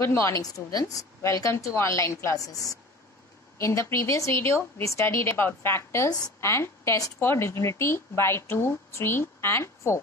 Good morning students. Welcome to online classes. In the previous video, we studied about factors and test for divisibility by 2, 3 and 4.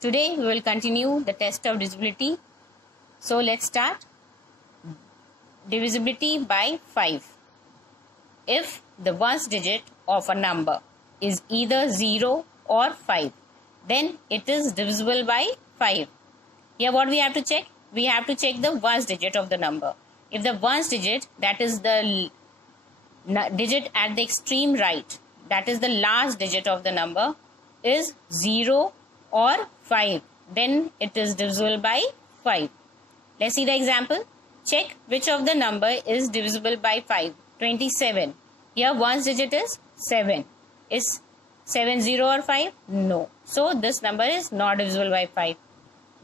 Today we will continue the test of divisibility. So let's start. Divisibility by 5. If the ones digit of a number is either 0 or 5, then it is divisible by 5. Here what we have to check? We have to check the ones digit of the number. If the ones digit, that is the digit at the extreme right, that is the last digit of the number, is 0 or 5, then it is divisible by 5. Let's see the example. Check which of the number is divisible by 5. 27. Here ones digit is 7. Is 7 0 or 5? No. So this number is not divisible by 5.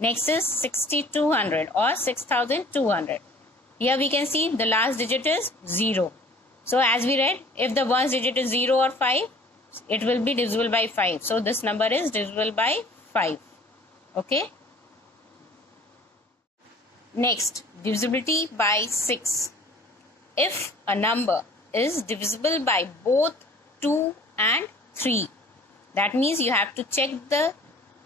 Next is 6200 or 6200. Here we can see the last digit is 0. So as we read, if the ones digit is 0 or 5, it will be divisible by 5. So this number is divisible by 5. Okay. Next, divisibility by 6. If a number is divisible by both 2 and 3, that means you have to check the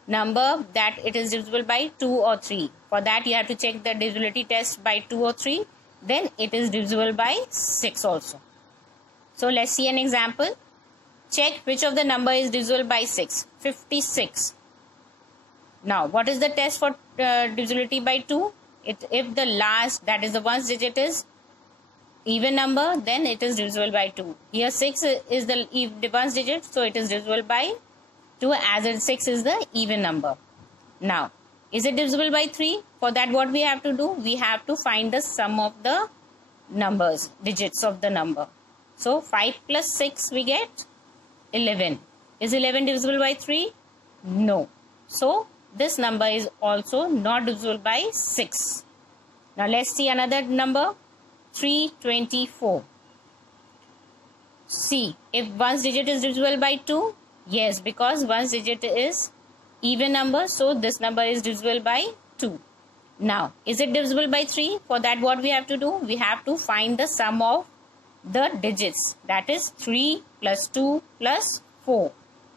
number that it is divisible by 2 or 3. For that you have to check the divisibility test by 2 or 3. Then it is divisible by 6 also. So let's see an example. Check which of the number is divisible by 6. 56. Now what is the test for divisibility by 2? If the last, that is the ones digit, is even number, then it is divisible by 2. Here 6 is the ones digit, so it is divisible by 2 as in 6 is the even number. Now, is it divisible by 3? For that what we have to do? We have to find the sum of the numbers, digits of the number. So 5 plus 6 we get 11. Is 11 divisible by 3? No. So this number is also not divisible by 6. Now let's see another number, 324. See, if ones digit is divisible by 2, yes, because ones digit is even number, so this number is divisible by 2. Now, is it divisible by 3? For that what we have to do? We have to find the sum of the digits, that is 3 plus 2 plus 4.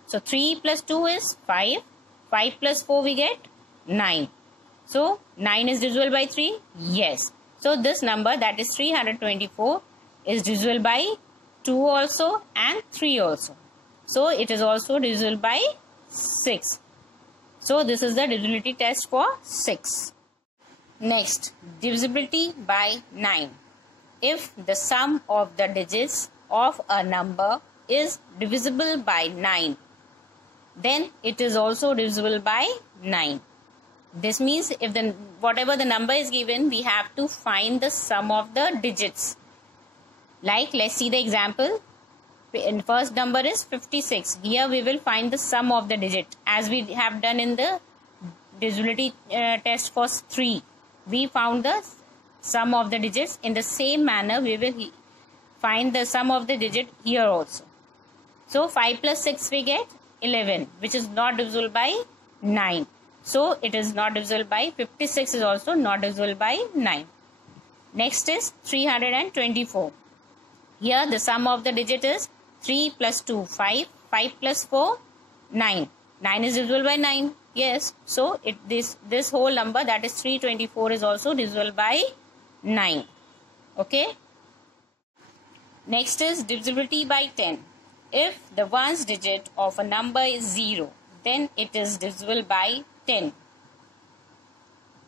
So 3 plus 2 is 5. 5 plus 4 we get 9. So 9 is divisible by 3? Yes. So this number, that is 324, is divisible by 2 also and 3 also. So it is also divisible by 6. So this is the divisibility test for 6. Next, divisibility by 9. If the sum of the digits of a number is divisible by 9, then it is also divisible by 9. This means if whatever the number is given, we have to find the sum of the digits. Like, let's see the example. In first number is 56. Here we will find the sum of the digit as we have done in the divisibility test for 3. We found the sum of the digits. In the same manner we will find the sum of the digit here also. So 5 plus 6 we get 11, which is not divisible by 9. So it is not divisible by 56, is also not divisible by 9. Next is 324. Here the sum of the digit is 3 plus 2, 5. 5 plus 4, 9. 9 is divisible by 9. Yes. So this whole number, that is 324, is also divisible by 9. Okay. Next is divisibility by 10. If the ones digit of a number is 0, then it is divisible by 10.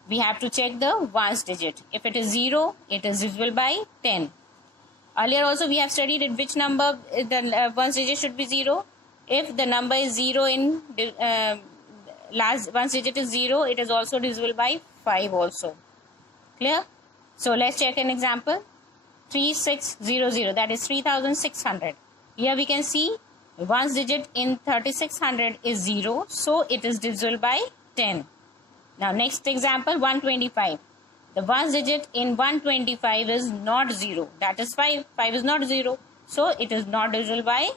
We have to check the ones digit. If it is 0, it is divisible by 10. Earlier also we have studied in which number the ones digit should be 0. If the number is 0 in last ones digit is 0, it is also divisible by 5 also. Clear? So let's check an example. 3600, that is 3600. Here we can see ones digit in 3600 is 0, so it is divisible by 10. Now next example, 125. The ones digit in 125 is not 0, that is 5. 5 is not 0, so it is not divisible by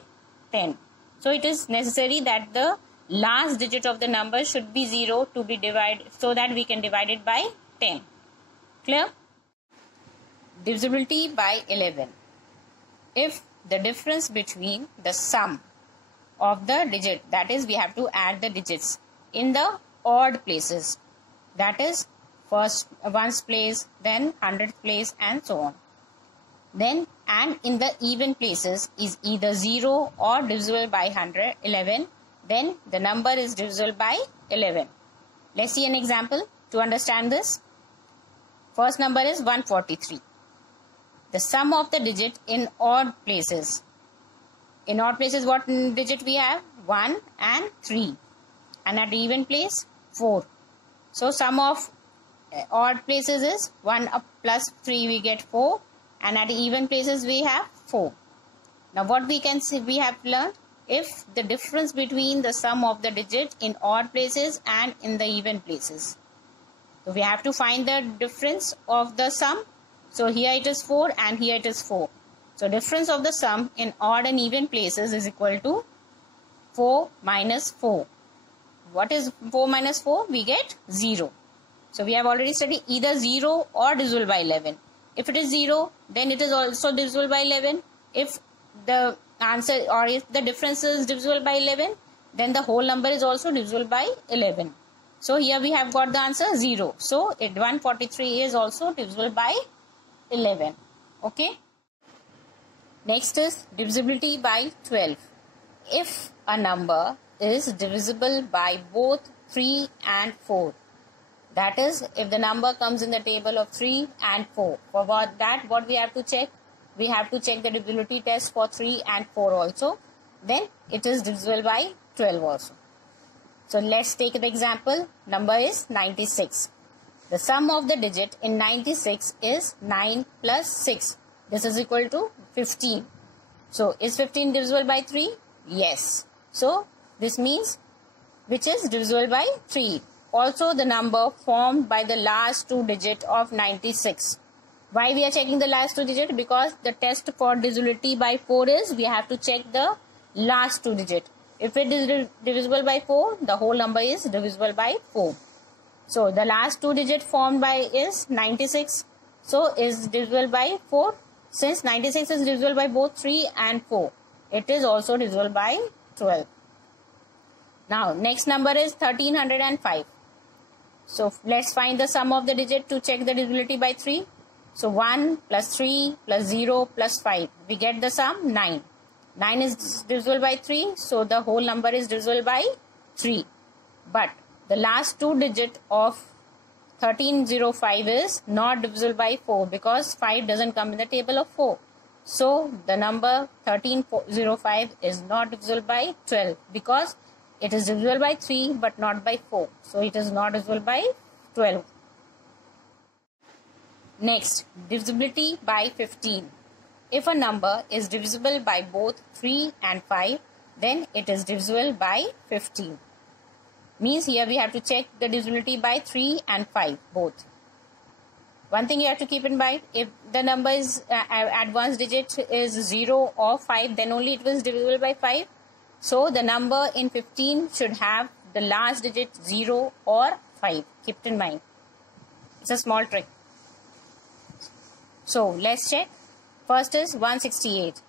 10. So it is necessary that the last digit of the number should be 0 to be divided, so that we can divide it by 10. Clear? divisibility by 11. If the difference between the sum of the digit, that is we have to add the digits in the odd places, that is first ones place, then hundredth place and so on. Then and in the even places is either 0 or divisible by 11, then the number is divisible by 11. Let's see an example to understand this. First number is 143. The sum of the digit in odd places. In odd places what digit we have? 1 and 3. And at even place 4. So sum of odd places is 1 up plus 3 we get 4. And at even places we have 4. Now what we can see, we have learned, if the difference between the sum of the digit in odd places and in the even places. So we have to find the difference of the sum. So here it is 4 and here it is 4. So difference of the sum in odd and even places is equal to 4 minus 4. What is 4 minus 4? We get 0. So we have already studied either 0 or divisible by 11. If it is 0, then it is also divisible by 11. If the answer or if the difference is divisible by 11, then the whole number is also divisible by 11. So here we have got the answer 0. So 143 is also divisible by 11. Okay. Next is divisibility by 12. If a number is divisible by both 3 and 4, that is, if the number comes in the table of 3 and 4, for what we have to check? We have to check the divisibility test for 3 and 4 also. Then it is divisible by 12 also. So let's take the example. Number is 96. The sum of the digit in 96 is 9 plus 6. This is equal to 15. So is 15 divisible by 3? Yes. So this means which is divisible by 3. Also the number formed by the last two digits of 96. Why we are checking the last two digits? Because the test for divisibility by 4 is we have to check the last two digits. If it is divisible by 4, the whole number is divisible by 4. So the last two digits formed by is 96. So is divisible by 4. Since 96 is divisible by both 3 and 4, it is also divisible by 12. Now next number is 1305. So let's find the sum of the digit to check the divisibility by 3. So 1 plus 3 plus 0 plus 5. We get the sum 9. 9 is divisible by 3. So the whole number is divisible by 3. But the last two digits of 1305 is not divisible by 4 because 5 doesn't come in the table of 4. So the number 1305 is not divisible by 12 because it is divisible by 3 but not by 4. So it is not divisible by 12. Next, divisibility by 15. If a number is divisible by both 3 and 5, then it is divisible by 15. Means here we have to check the divisibility by 3 and 5 both. One thing you have to keep in mind, if the number is advanced digit is 0 or 5, then only it was divisible by 5. So the number in 15 should have the last digit 0 or 5. Keep it in mind. It's a small trick. So let's check. First is 168.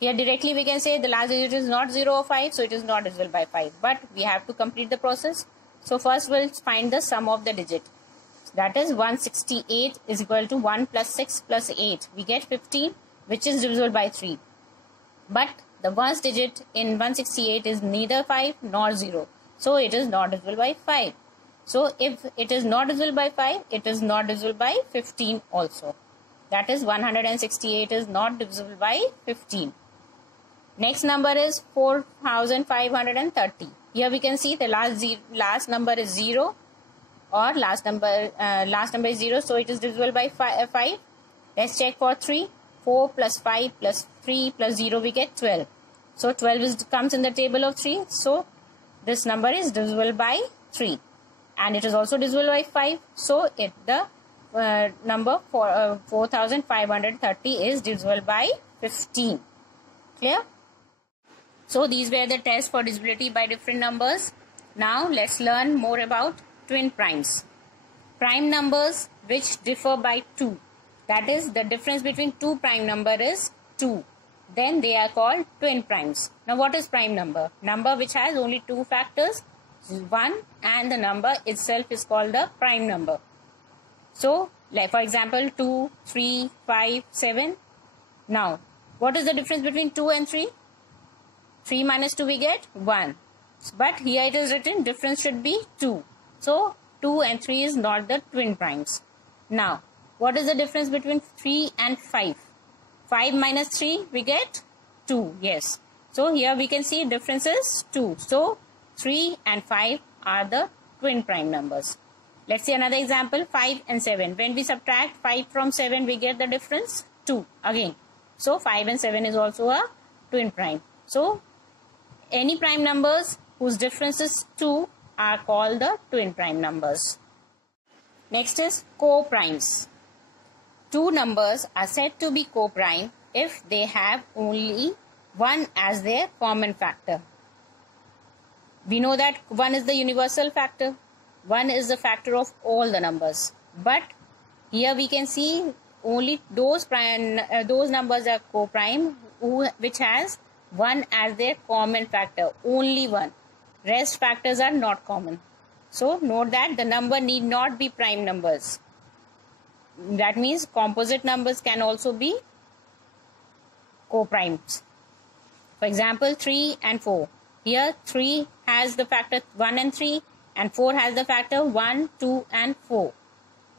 Here directly we can say the last digit is not 0 or 5, so it is not divisible by 5. But we have to complete the process. So first we'll find the sum of the digit. That is 168 is equal to 1 plus 6 plus 8. We get 15, which is divisible by 3. But the first digit in 168 is neither 5 nor 0. So it is not divisible by 5. So if it is not divisible by 5, it is not divisible by 15 also. That is 168 is not divisible by 15. Next number is 4530. Here we can see the last number is 0 or last number is 0. So it is divisible by 5. Let's check for 3. 4 plus 5 plus 3 plus 0 we get 12. So 12 comes in the table of 3. So this number is divisible by 3. And it is also divisible by 5. So the number 4530 is divisible by 15. Clear? So these were the tests for divisibility by different numbers. Now let's learn more about twin primes. Prime numbers which differ by 2. That is, the difference between two prime number is 2. Then they are called twin primes. Now what is prime number? Number which has only two factors, 1, and the number itself is called the prime number. So, like for example, 2, 3, 5, 7. Now, what is the difference between 2 and 3? 3 minus 2 we get 1. But here it is written difference should be 2. So, 2 and 3 is not the twin primes. Now, what is the difference between 3 and 5? 5 minus 3 we get 2. Yes. So, here we can see difference is 2. So, 3 and 5 are the twin prime numbers. Let's see another example, 5 and 7. When we subtract 5 from 7, we get the difference 2 again. So, 5 and 7 is also a twin prime. So, any prime numbers whose difference is 2 are called the twin prime numbers. Next is co-primes. Two numbers are said to be co-prime if they have only 1 as their common factor. We know that 1 is the universal factor. 1 is the factor of all the numbers. But here we can see only those numbers are co-prime which has 1 as their common factor. Only 1. Rest factors are not common. So note that the number need not be prime numbers. That means composite numbers can also be co-primes. For example, 3 and 4. Here 3 has the factor 1 and 3 and 4 has the factor 1, 2 and 4.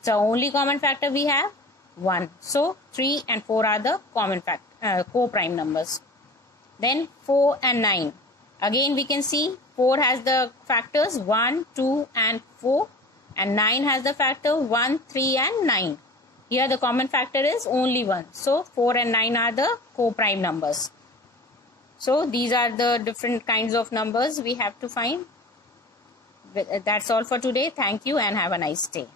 So only common factor we have 1. So 3 and 4 are the common co-prime numbers. Then 4 and 9. Again we can see 4 has the factors 1, 2 and 4 and 9 has the factor 1, 3 and 9. Here the common factor is only 1. So 4 and 9 are the co-prime numbers. So these are the different kinds of numbers we have to find. That's all for today. Thank you and have a nice day.